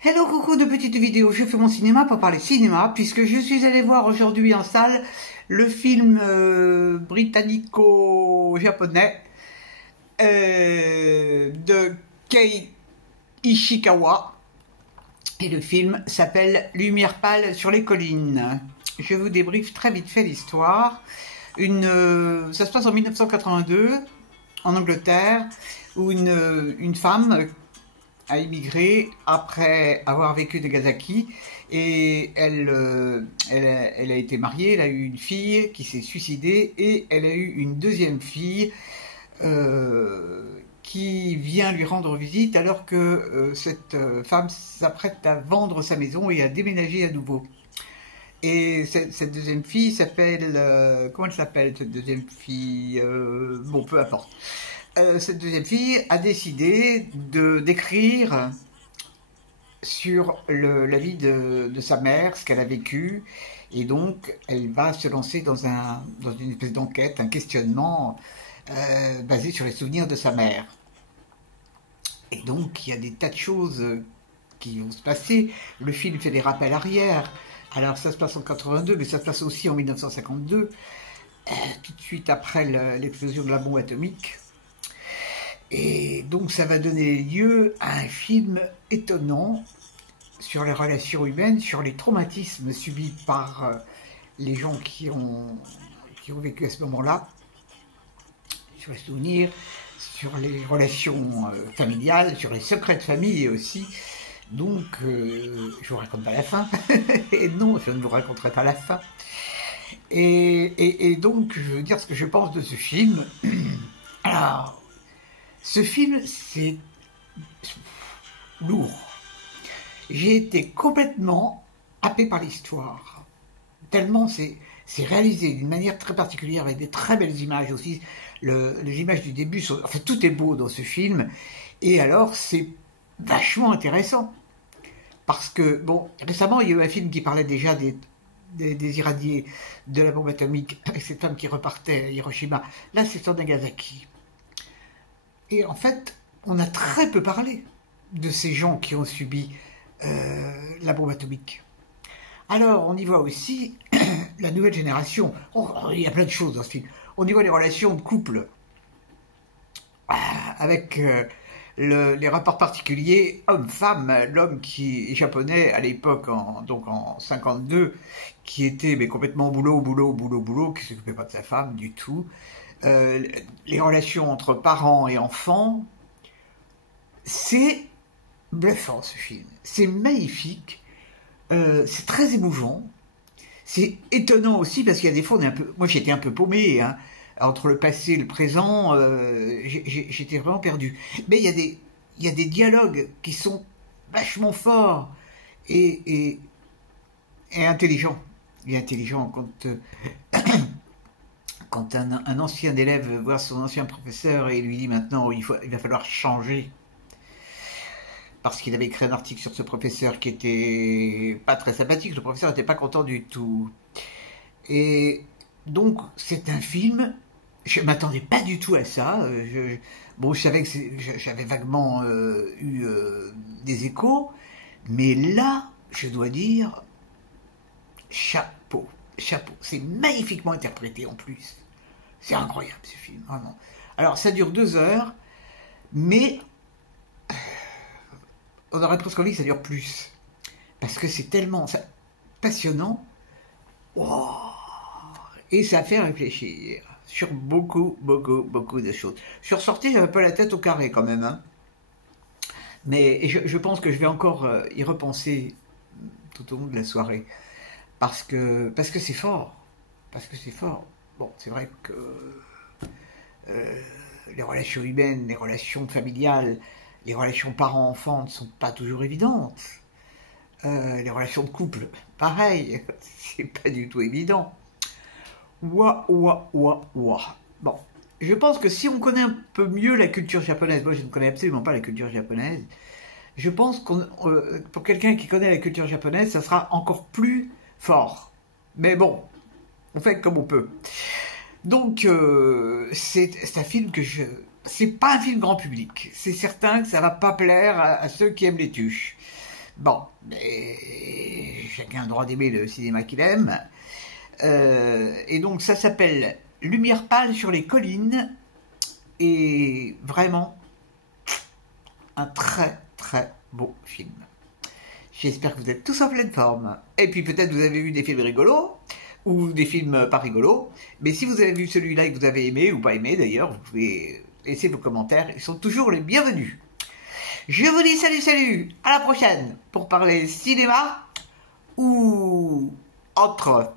Hello, coucou de petites vidéos, je fais mon cinéma pour parler cinéma, puisque je suis allé voir aujourd'hui en salle le film britannico-japonais de Kei Ishikawa, et le film s'appelle Lumière pâle sur les collines. Je vous débriefe très vite fait l'histoire. Ça se passe en 1982, en Angleterre, où une femme a immigré après avoir vécu de Nagasaki, et elle a été mariée, elle a eu une fille qui s'est suicidée, et elle a eu une deuxième fille qui vient lui rendre visite alors que cette femme s'apprête à vendre sa maison et à déménager à nouveau. Et cette deuxième fille s'appelle... comment elle s'appelle cette deuxième fille bon, peu importe. Cette deuxième fille a décidé d'écrire sur la vie de sa mère, ce qu'elle a vécu, et donc elle va se lancer dans une espèce d'enquête, un questionnement basé sur les souvenirs de sa mère. Et donc il y a des tas de choses qui vont se passer. Le film fait des rappels arrière. Alors ça se passe en 82, mais ça se passe aussi en 1952, tout de suite après l'explosion de la bombe atomique. Et donc ça va donner lieu à un film étonnant sur les relations humaines, sur les traumatismes subis par les gens qui ont vécu à ce moment-là, sur les souvenirs, sur les relations familiales, sur les secrets de famille aussi. Donc, je vous raconte pas la fin. Et non, je ne vous raconterai pas la fin. Et donc, je veux dire ce que je pense de ce film. Alors, ce film, c'est lourd. J'ai été complètement happé par l'histoire. Tellement c'est réalisé d'une manière très particulière, avec des très belles images aussi. Les images du début sont... Enfin, tout est beau dans ce film. Et alors, c'est vachement intéressant. Parce que, bon, récemment, il y a eu un film qui parlait déjà des irradiés de la bombe atomique, avec cette femme qui repartait à Hiroshima. Là, c'est sur Nagasaki. Et en fait, on a très peu parlé de ces gens qui ont subi la bombe atomique. Alors, on y voit aussi la nouvelle génération. Il y a plein de choses dans ce film. On y voit les relations de couple avec les rapports particuliers homme-femme. L'homme qui est japonais à l'époque, donc en 52, qui était mais complètement boulot, qui ne s'occupait pas de sa femme du tout. Les relations entre parents et enfants, c'est bluffant ce film, c'est magnifique, c'est très émouvant, c'est étonnant aussi parce qu'il y a des fois, moi j'étais un peu paumé, hein, entre le passé et le présent, j'étais vraiment perdu. Mais il y a des dialogues qui sont vachement forts et intelligents. Et intelligents quand un ancien élève voit son ancien professeur et lui dit maintenant il va falloir changer, parce qu'il avait écrit un article sur ce professeur qui était pas très sympathique, le professeur n'était pas content du tout. Et donc c'est un film, je m'attendais pas du tout à ça. Bon, je savais que j'avais vaguement eu des échos, mais là, je dois dire, chapeau. C'est magnifiquement interprété en plus. C'est incroyable ce film, vraiment. Alors ça dure 2 heures, mais on aurait presque envie que ça dure plus. Parce que c'est tellement passionnant. Wow. Et ça fait réfléchir sur beaucoup de choses. Je suis ressorti, j'avais pas la tête au carré quand même. Hein. Mais je pense que je vais encore y repenser tout au long de la soirée. Parce que c'est fort. Bon, c'est vrai que les relations humaines, les relations familiales, les relations parents-enfants ne sont pas toujours évidentes. Les relations de couple, pareil, c'est pas du tout évident. Bon, je pense que si on connaît un peu mieux la culture japonaise, moi je ne connais absolument pas la culture japonaise, je pense pour quelqu'un qui connaît la culture japonaise, ça sera encore plus fort. Mais bon, on fait comme on peut. Donc, c'est un film c'est pas un film grand public. C'est certain que ça va pas plaire à ceux qui aiment les tuches. Bon, mais chacun a le droit d'aimer le cinéma qu'il aime. Et donc ça s'appelle Lumière pâle sur les collines. Et vraiment, un très très beau film. J'espère que vous êtes tous en pleine forme. Et puis peut-être vous avez vu des films rigolos, ou des films pas rigolos. Mais si vous avez vu celui-là et que vous avez aimé, ou pas aimé d'ailleurs, vous pouvez laisser vos commentaires, ils sont toujours les bienvenus. Je vous dis salut salut, à la prochaine pour parler cinéma ou autre.